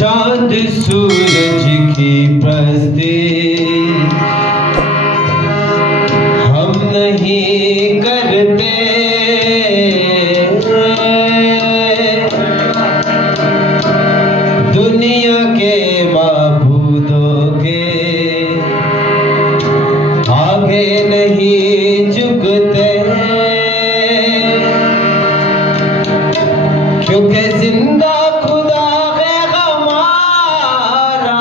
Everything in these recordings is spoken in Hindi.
चांद सूरज की प्रस्ती हम नहीं करते, दुनिया के माबूदों के आगे नहीं झुकते, क्योंकि जिंदा खुदा है हमारा,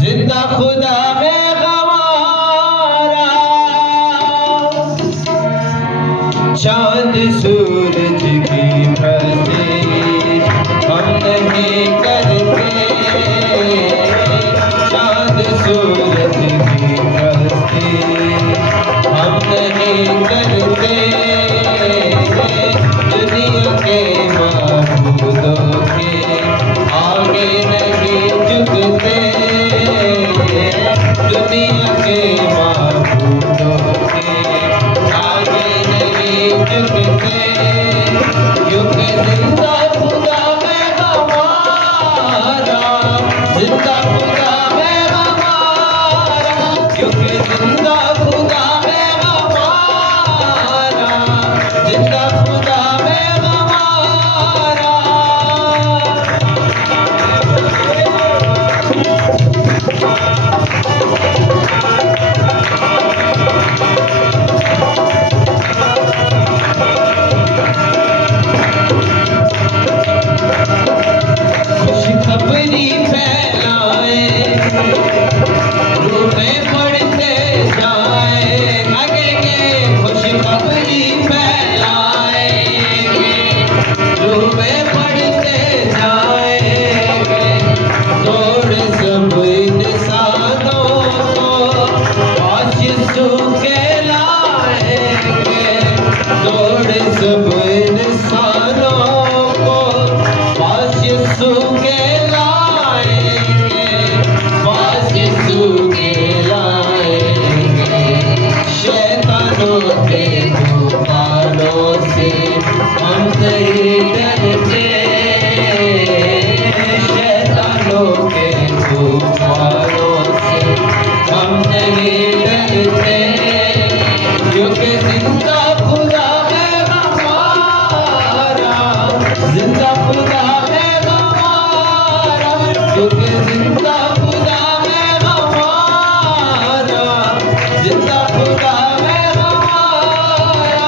जिंदा खुदा है हमारा। चांद सूरज की प्रस्ती हम नहीं करते, चांद सूरज की प्रस्ती हम नहीं करते, दुनिया के माबूदों के आगे नहीं झुकते, दुनिया के माबूदों के आगे नहीं झुकते, क्योंकि जिंदा खुदा है हमारा, जिंदा खुदा है हमारा, क्योंकि जिंदा खुदा है हमारा, जिंदा खुदा है हमारा। खुशखबरी फैलाए, रूहें बढ़ते जाए, आगे के खुशखबरी फैलाएंगे, रूहें बढ़ते जाएंगे, तोड़ सब इंसानों को पास यीशु के लाएंगे, तोड़ सब इंसानों को पास यीशु के लाएंगे, पास यीशु के लाएंगे। शैतानों के तूफानों से हम नहीं डरते, शैतानों के तूफानों से हम नहीं डरते, क्योंकि जिंदा खुदा है हमारा, जिंदा खुदा है हमारा, क्योंकि जिंदा खुदा है हमारा, जिंदा खुदा है हमारा।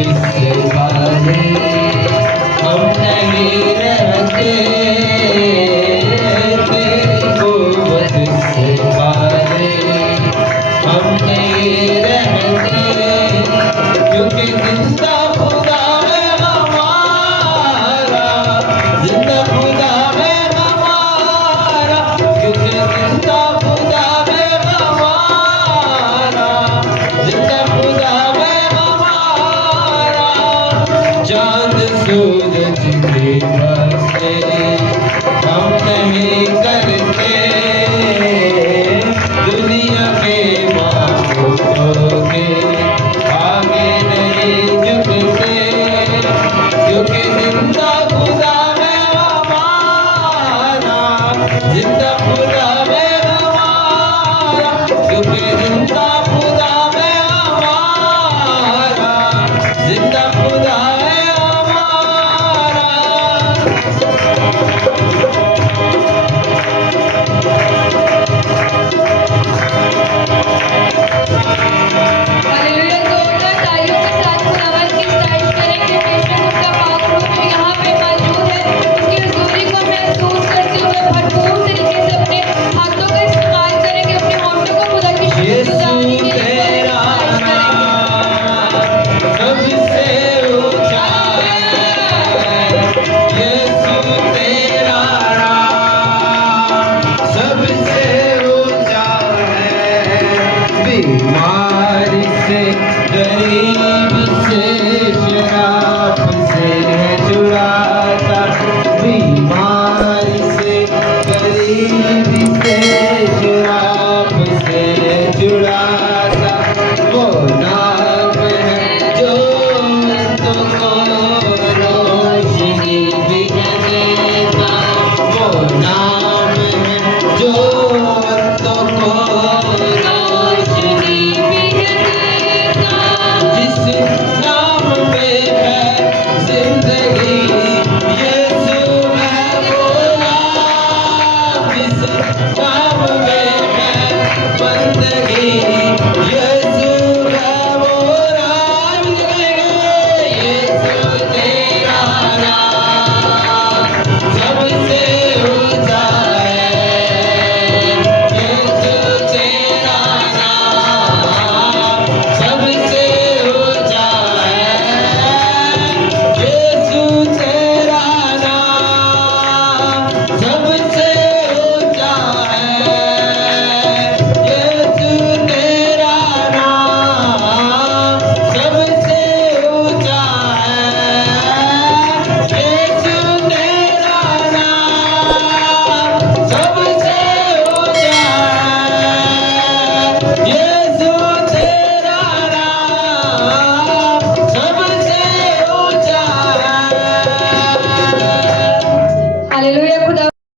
इससे भारी हम नहीं रहते, तेरी कुव्वत इससे भारी हम नहीं रहते, क्योंकि जिंदा